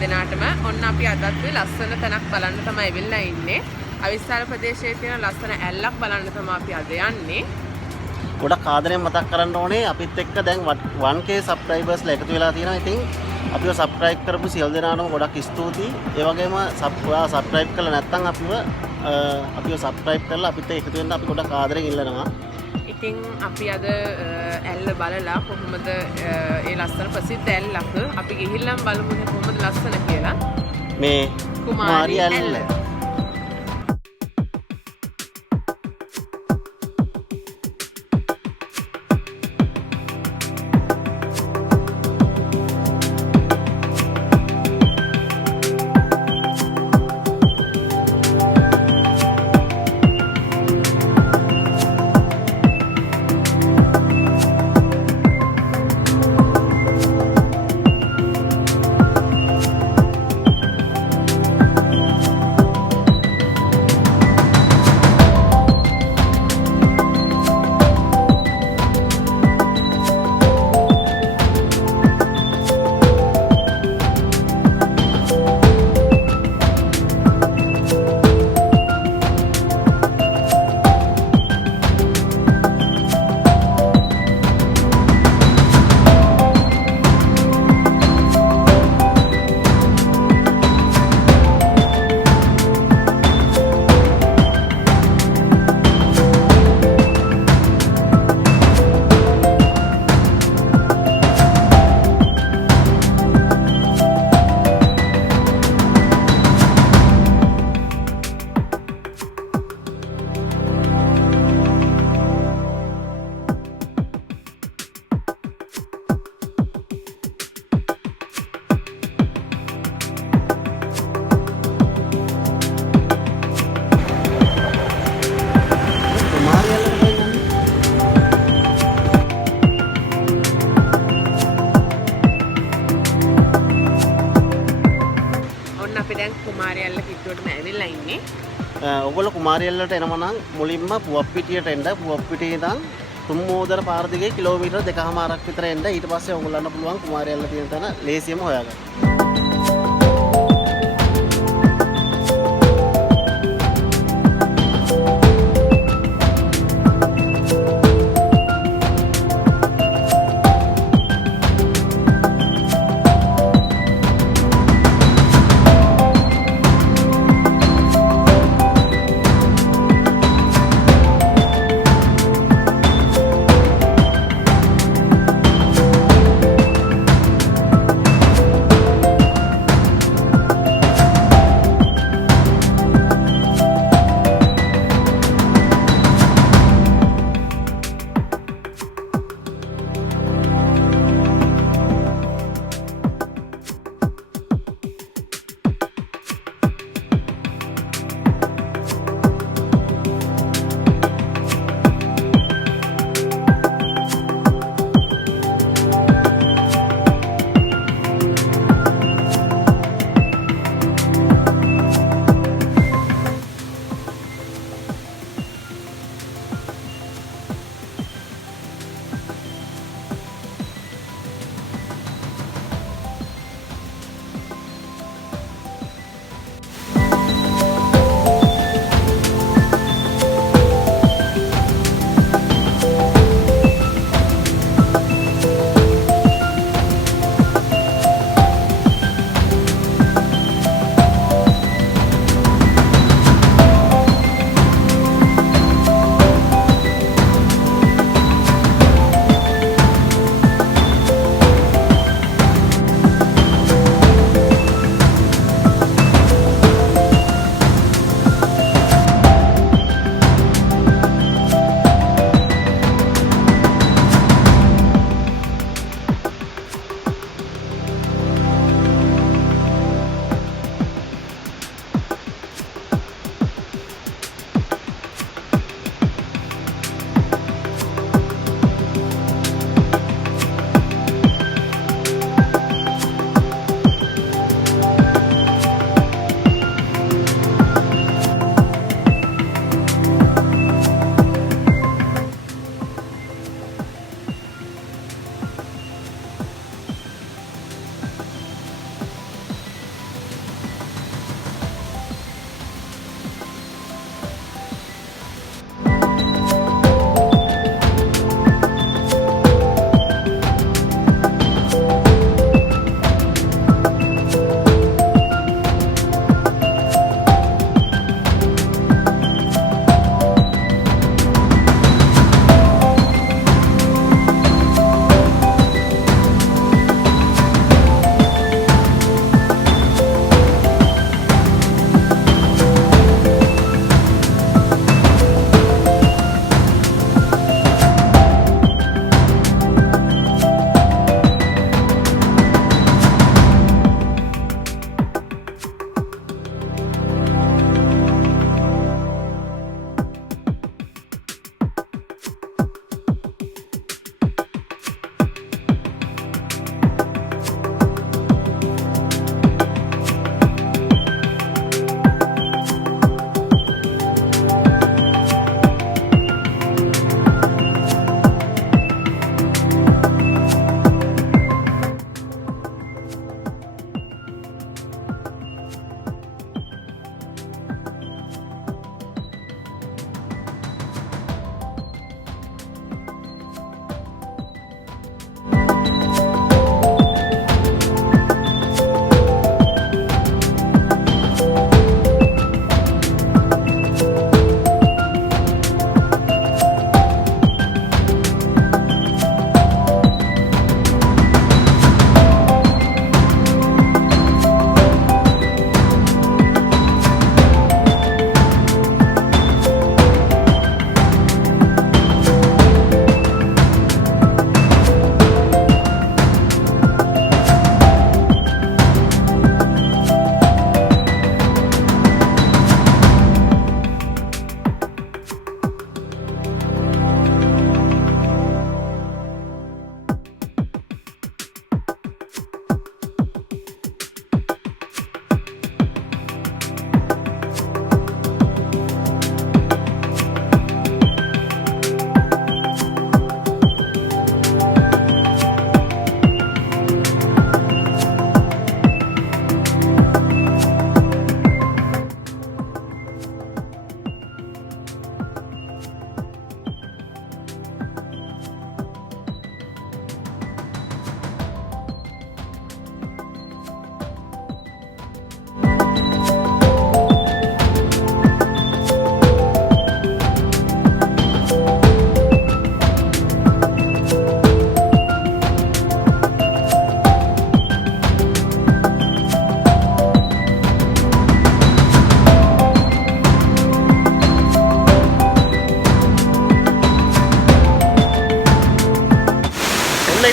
දිනාටම ඔන්න අපි අදත් ලස්සන තැනක් බලන්න තමයි ඇවිල්ලා ඉන්නේ. අවිස්සාල ප්‍රදේශයේ තියෙන ලස්සන ඇල්ලක් බලන්න තමයි අපි අද යන්නේ. ගොඩක් ආදරෙන් මතක් කරන්න ඕනේ අපිත් එක්ක දැන් 1k සබ්ස්ක්‍රයිබර්ස්ලා එකතු වෙලා තියෙනවා. ඉතින් අපිව සබ්ස්ක්‍රයිබ් කරපු සියලු දෙනාටම ගොඩක් ස්තුතියි. ඒ වගේම ඔයා සබ්ස්ක්‍රයිබ් කළා නැත්නම් අපිව සබ්ස්ක්‍රයිබ් කරලා අපිත් එක්ක එකතු වෙන්න අපි ගොඩක් ආදරෙන් ඉල්ලනවා. ඉතින් අපි අද ඇල්ල බලලා කොහොමද ඒ ලස්සන ප්‍රසිද්ධ ඇල්ලක් අපි ගිහිල්ලාම බලමු කොහොමද ලස්සන කියලා. මේ කුමාරි ඇල්ල. කුමාරි ඇල්ල කිට්ටුවටම ඇවිල්ලා ඉන්නේ. ඔයගොල්ලෝ කුමාරි ඇල්ලට එනම නම් මුලින්ම පුවප්පිටියට එන්න. පුවප්පිටියේ ඉඳන් තුම්මෝදර පාර දිගේ කිලෝමීටර් 2කමාරක් විතර එන්න. ඊට පස්සේ ඔයගොල්ලන්ට පුළුවන් කුමාරි ඇල්ල තියෙන තැන ලේසියෙන්ම හොයාගන්න.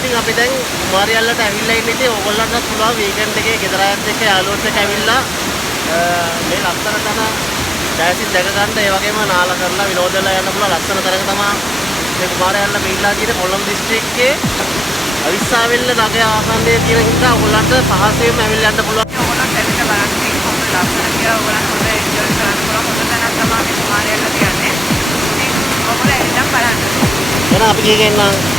ඉතින් අපි දැන් කුමාරි ඇල්ලට ඇවිල්ලා ඉන්නේ. ඉතින් ඕගොල්ලන්ටත් පුළුවන් වීකෙන්ඩ් එකේ ගෙදර අයත් එක්ක යාළුවොත් එක්ක ඇවිල්ලා මේ ලස්සන තැන දැසින් දැක ගන්න ඒ වගේම නාලා කරලා විනෝදලා යන්න පුළුවන් ලස්සන තැනක තමයි මේ කුමාරි ඇල්ල මෙහිලා තියෙන කොළඹ දිස්ත්‍රික්කයේ අවිස්සාවෙල්ල නගර ආසන්නයේ තියෙන හින්දා ඕගොල්ලන්ට පහසෙන්ම ඇවිල්ලා යන්න පුළුවන්. ඕගොල්ලන්ට ඇවිල්ලා බලන්න තියෙන කොහොමද ලස්සන කියලා ඕගොල්ලන්ට හොඳ එන්ජොයි කරන්න පුළුවන් හොඳ තැනක් තමයි මේ කුමාරි ඇල්ල කියන්නේ. ඉතින් ඕගොල්ලෝ ඇවිල්ලා බලන්න. එහෙනම් අපි ගිහින් එන්න.